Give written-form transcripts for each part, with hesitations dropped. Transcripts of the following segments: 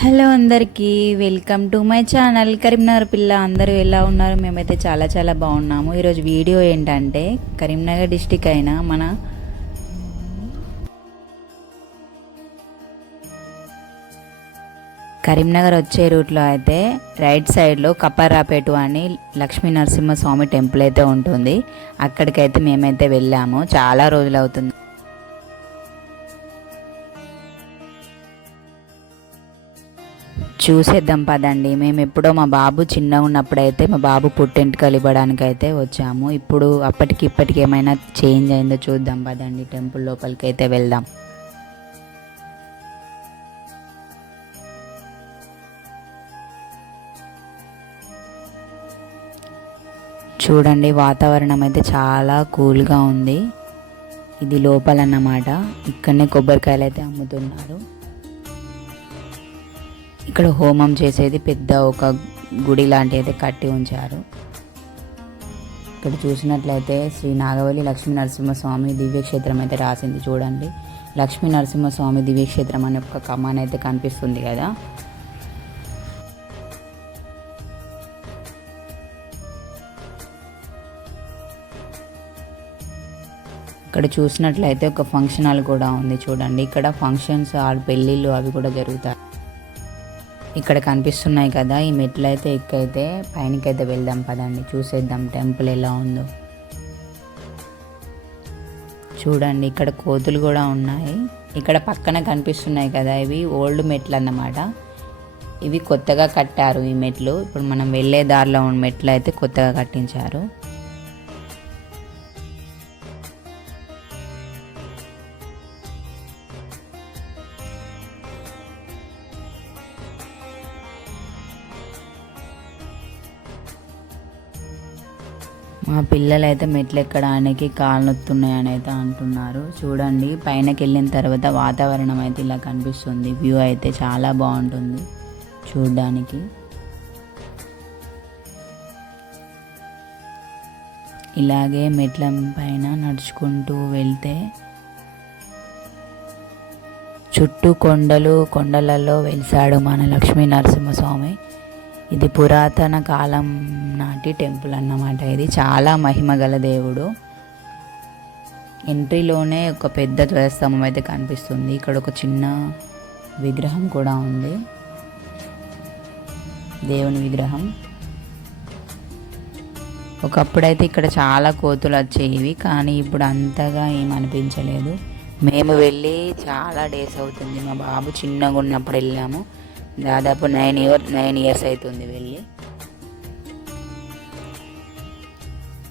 Hello అందరికీ welcome to my channel Karimnagar పిల్ల. అందరూ ఎలా ఉన్నారు? మేమైతే చాలా చాలా బాగున్నాము. ఈరోజు వీడియో ఏంటంటే కరీంనగర్ డిస్టిక్ అయిన మన కరీంనగర్ వచ్చే రూట్లో అయితే రైట్ సైడ్లో కప్పారాపేట అని లక్ష్మీ నరసింహస్వామి టెంపుల్ అయితే ఉంటుంది. అక్కడికైతే మేమైతే వెళ్ళాము. చాలా రోజులు అవుతుంది. చూసేద్దాం పదండి. మేము ఎప్పుడో మా బాబు చిన్నగా ఉన్నప్పుడైతే మా బాబు పుట్టెంటుకలు ఇవ్వడానికి అయితే వచ్చాము. ఇప్పుడు అప్పటికి ఇప్పటికి ఏమైనా చేంజ్ అయిందో చూద్దాం పదండి. టెంపుల్ లోపలికి అయితే వెళ్దాం. చూడండి, వాతావరణం అయితే చాలా కూల్గా ఉంది. ఇది లోపలన్నమాట. ఇక్కడనే కొబ్బరికాయలు అయితే అమ్ముతున్నారు. ఇక్కడ హోమం చేసేది పెద్ద ఒక గుడి లాంటి అయితే కట్టి ఉంచారు. ఇక్కడ చూసినట్లయితే శ్రీ నాగవల్లి లక్ష్మీ నరసింహస్వామి దివ్యక్షేత్రం అయితే రాసింది. చూడండి, లక్ష్మీ నరసింహస్వామి దివ్యక్షేత్రం అనే ఒక కమాన్ అయితే కనిపిస్తుంది కదా. ఇక్కడ చూసినట్లయితే ఒక ఫంక్షన్ హాల్ కూడా ఉంది. చూడండి, ఇక్కడ ఫంక్షన్స్ పెళ్ళిళ్ళు అవి కూడా జరుగుతాయి. ఇక్కడ కనిపిస్తున్నాయి కదా ఈ మెట్లు అయితే ఎక్కైతే పైనకైతే వెళ్దాం పదండి. చూసేద్దాం టెంపుల్ ఎలా ఉందో. చూడండి, ఇక్కడ కోతులు కూడా ఉన్నాయి. ఇక్కడ పక్కన కనిపిస్తున్నాయి కదా, ఇవి ఓల్డ్ మెట్లు అన్నమాట. ఇవి కొత్తగా కట్టారు ఈ మెట్లు. ఇప్పుడు మనం వెళ్ళే దారిలో ఉన్న మెట్లు అయితే కొత్తగా కట్టించారు. మా పిల్లలు అయితే మెట్లు ఎక్కడానికి కాళ్ళు నొత్తున్నాయని అయితే అంటున్నారు. చూడండి, పైనకి వెళ్ళిన తర్వాత వాతావరణం అయితే ఇలా కనిపిస్తుంది. వ్యూ అయితే చాలా బాగుంటుంది చూడడానికి. ఇలాగే మెట్ల పైన నడుచుకుంటూ వెళ్తే చుట్టూ కొండలు, కొండలలో వెలిసాడు మన లక్ష్మీ నరసింహస్వామి. ఇది పురాతన కాలం నాటి టెంపుల్ అన్నమాట. ఇది చాలా మహిమగల దేవుడు. ఎంట్రీలోనే ఒక పెద్ద ధ్వజస్తంభం అయితే కనిపిస్తుంది. ఇక్కడ ఒక చిన్న విగ్రహం కూడా ఉంది, దేవుని విగ్రహం. ఒకప్పుడైతే ఇక్కడ చాలా కోతులు వచ్చేవి, కానీ ఇప్పుడు అంతగా ఏమనిపించలేదు. మేము వెళ్ళి చాలా డేస్ అవుతుంది. మా బాబు చిన్నగా ఉన్నప్పుడు వెళ్ళాము. దాదాపు 9 ఇయర్స్ అవుతుంది వెళ్ళి.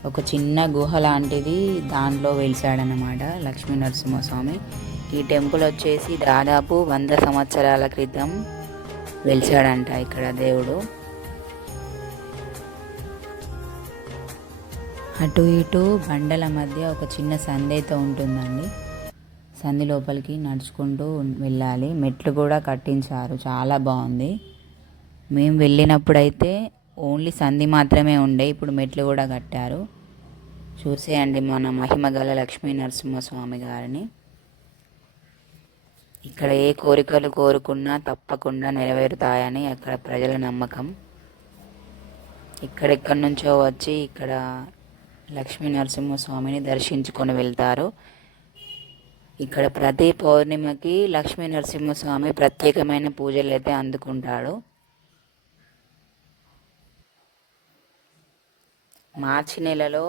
ఒక చిన్న గుహ లాంటిది దాంట్లో వెలిసాడనమాట లక్ష్మీ నరసింహస్వామి. ఈ టెంపుల్ వచ్చేసి దాదాపు 100 సంవత్సరాల క్రితం వెలిసాడంట ఇక్కడ దేవుడు. అటు ఇటు బండల మధ్య ఒక చిన్న సంది అయితే ఉంటుందండి. సంది లోపలికి నడుచుకుంటూ వెళ్ళాలి. మెట్లు కూడా కట్టించారు, చాలా బాగుంది. మేము వెళ్ళినప్పుడైతే ఓన్లీ సంది మాత్రమే ఉండే, ఇప్పుడు మెట్లు కూడా కట్టారు. చూసేయండి మన మహిమగల లక్ష్మీ నరసింహస్వామి గారిని. ఇక్కడ ఏ కోరికలు కోరుకున్నా తప్పకుండా నెరవేరుతాయని అక్కడ ప్రజల నమ్మకం. ఇక్కడెక్కడి నుంచో వచ్చి ఇక్కడ లక్ష్మీ నరసింహస్వామిని దర్శించుకొని వెళ్తారు. ఇక్కడ ప్రతి పౌర్ణిమకి లక్ష్మీ నరసింహస్వామి ప్రత్యేకమైన పూజలు అయితే అందుకుంటాడు. మార్చి నెలలో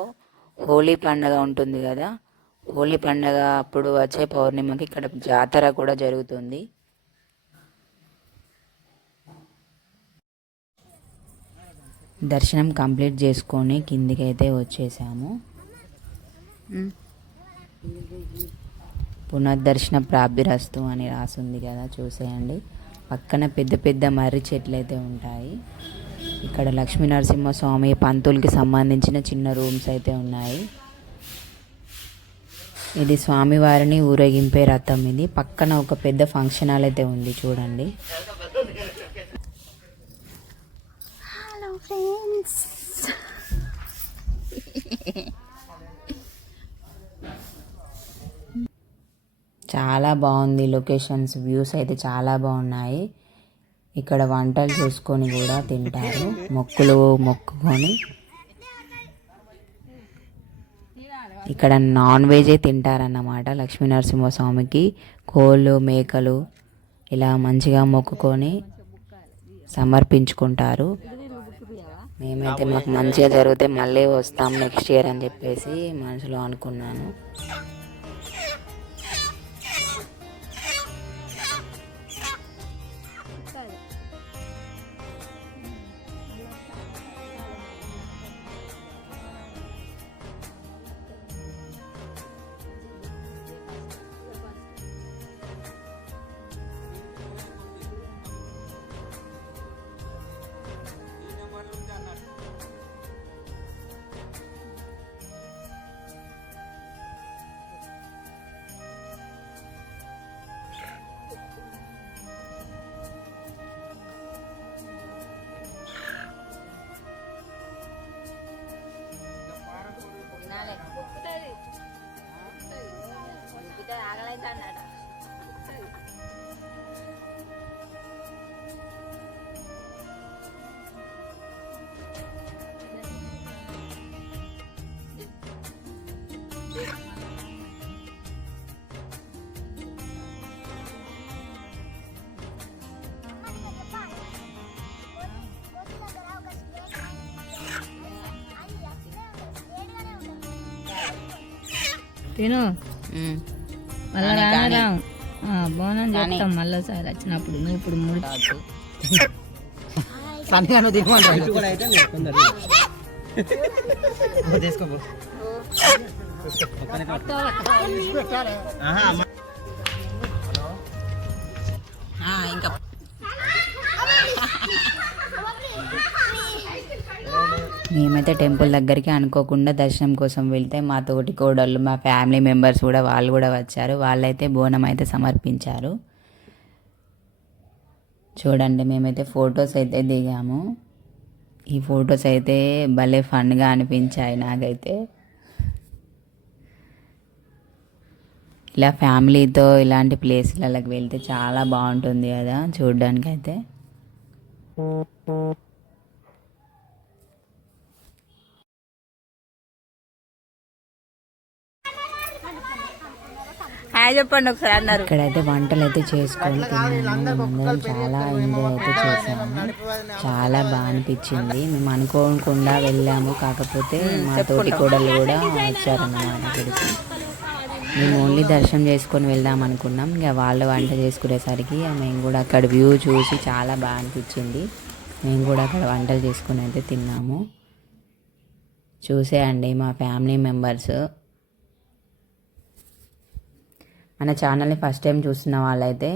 హోలీ పండుగ ఉంటుంది కదా, హోలీ పండుగ అప్పుడు వచ్చే పౌర్ణిమకి ఇక్కడ జాతర కూడా జరుగుతుంది. దర్శనం కంప్లీట్ చేసుకొని కిందికి అయితే వచ్చేసాము. పునర్దర్శన ప్రాప్తిరస్తు అని రాసింది కదా, చూసేయండి. పక్కన పెద్ద పెద్ద మర్రి చెట్లు అయితే ఉంటాయి. ఇక్కడ లక్ష్మీ నరసింహస్వామి పంతులకి సంబంధించిన చిన్న రూమ్స్ అయితే ఉన్నాయి. ఇది స్వామివారిని ఊరేగింపే రథం. ఇది పక్కన ఒక పెద్ద ఫంక్షన్ హాల్ అయితే ఉంది. చూడండి, హలో ఫ్రెండ్స్. చాలా బాగుంది లొకేషన్స్, వ్యూస్ అయితే చాలా బాగున్నాయి. ఇక్కడ వంటలు చేసుకొని కూడా తింటారు, మొక్కులు మొక్కుకొని. ఇక్కడ నాన్ వెజే తింటారన్నమాట. లక్ష్మీనరసింహస్వామికి కోళ్ళు మేకలు ఇలా మంచిగా మొక్కుకొని సమర్పించుకుంటారు. మేమైతే మాకు మంచిగా జరిగితే మళ్ళీ వస్తాం నెక్స్ట్ ఇయర్ అని చెప్పేసి మనసులో అనుకున్నాను. తిను మళ్ళీ రాను బోనం చెప్తాం మళ్ళీ సార్ వచ్చినప్పుడు. నువ్వు ఇప్పుడు మూడు ఇంకా మేమైతే టెంపుల్ దగ్గరికి అనుకోకుండా దర్శనం కోసం వెళ్తే మా తోటి కోడళ్ళు మా ఫ్యామిలీ మెంబర్స్ కూడా వాళ్ళు కూడా వచ్చారు. వాళ్ళైతే బోనం అయితే సమర్పించారు. చూడండి మేమైతే ఫొటోస్ అయితే దిగాము. ఈ ఫొటోస్ అయితే భలే ఫన్గా అనిపించాయి నాకైతే. ఇలా ఫ్యామిలీతో ఇలాంటి ప్లేస్లకి వెళ్తే చాలా బాగుంటుంది కదా చూడడానికైతే. చెప్పండి ఒకసారి అన్నారు. ఇక్కడైతే వంటలు అయితే చేసుకొని తిన్నాము. మేమందరం చాలా ఎంజాయ్ అయితే చేసాము. చాలా బాగా అనిపించింది. మేము అనుకోకుండా వెళ్ళాము, కాకపోతే మా తోటి కోడలు కూడా వచ్చారన్నమాట ఇక్కడికి. మేము ఓన్లీ దర్శనం చేసుకొని వెళ్దాం అనుకున్నాం. ఇక వాళ్ళు వంట చేసుకునేసరికి మేము కూడా అక్కడ వ్యూ చూసి చాలా బాగా అనిపించింది. మేము కూడా అక్కడ వంటలు చేసుకొని అయితే తిన్నాము. చూసేయండి మా ఫ్యామిలీ మెంబర్స్. మన ఛానల్ని ఫస్ట్ టైం చూస్తున్న వాళ్ళైతే